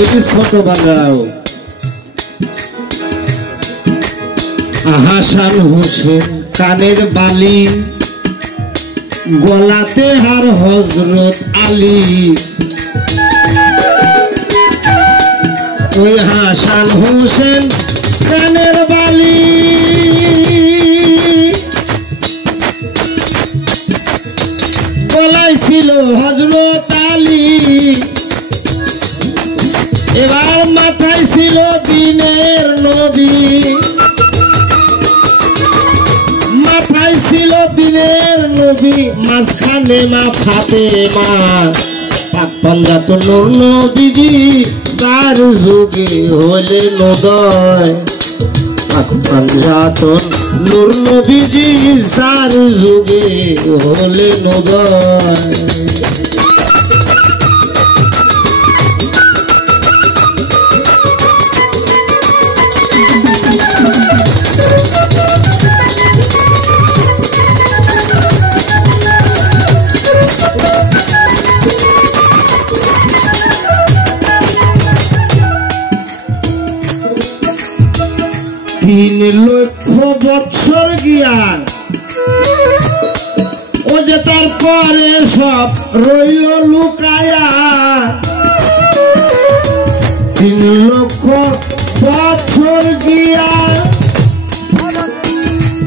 এটি ছোট বাংলাও হাসান হোসেন কানের বালি গলাতে হার হযরত আলী ওই হাসান হোসেন কানের বালি গলায় ছিল হযরত আলী এবার মাথায় ছিল দিনের নবী মাথায় ছিল দিনের নবী মাঝখানে মা ফাতেমা পাক পাঞ্জাত নূর নবীজি চার যুগে হলেন উদয় পাক পাঞ্জাত নূর নবীজি চার যুগে হলেন উদয় तीन लक्ष बत्सर गियान ओ जे तार परे सब रइल लुकाया 3 लक्ष बत्सर गियान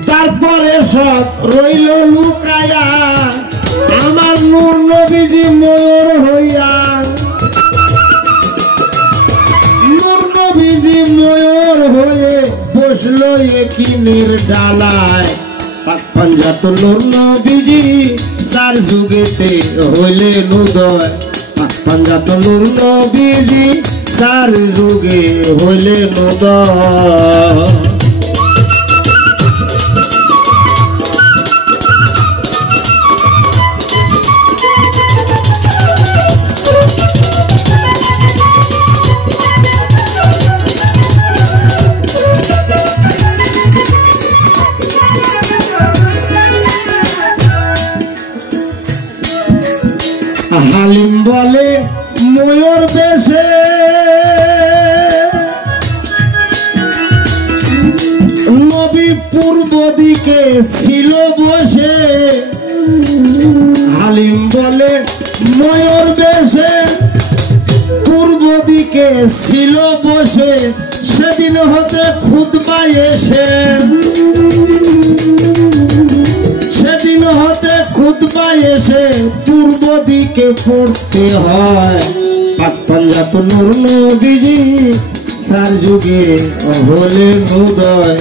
तार परे सब रइल लुकाया आमार नूर नबीजी मयूर हइया नूर नबीजी मयूर हये बसलो यकीনের ডালায় পাক পাঞ্জাত নূর নবীজি চার যুগেতে হইলেন উদয় পাক পাঞ্জাত নূর নবীজি চার যুগে হইলেন উদয় हालिम बोले मयूर बेशे नबी पूर्व दिके छिलो बसे हालिम बोले मयूर बेशे पूर्व दिके छिलो बसे सेदिन होते खुतबा एसे সেদিন হতে খুতবা এসে পূর্ব দিকে পড়তে হয় পাক পাঞ্জাত নূর নবীজি চার যুগে হলেন উদয়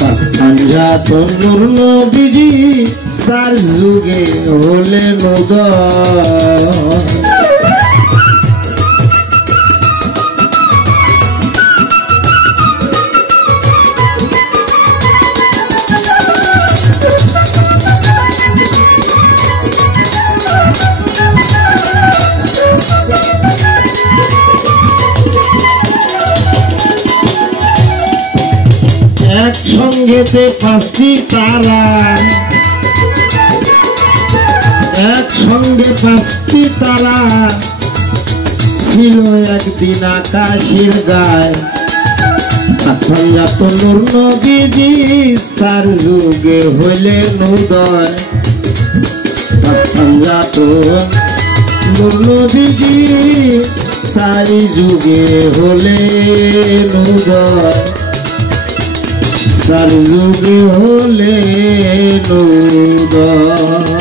পাক পাঞ্জাত নূর নবীজি চার যুগে হলেন উদয় একসঙ্গেতে পাঁচটি তারা একসঙ্গে পাঁচটি তারা ছিল একদিন আকাশের গায়ে পাক পাঞ্জাত নূর নবীজি চার যুগে হইলেন উদয় পাক পাঞ্জাত নূর নবীজি চার যুগে হলেন উদয় চার যুগে হলেন উদয়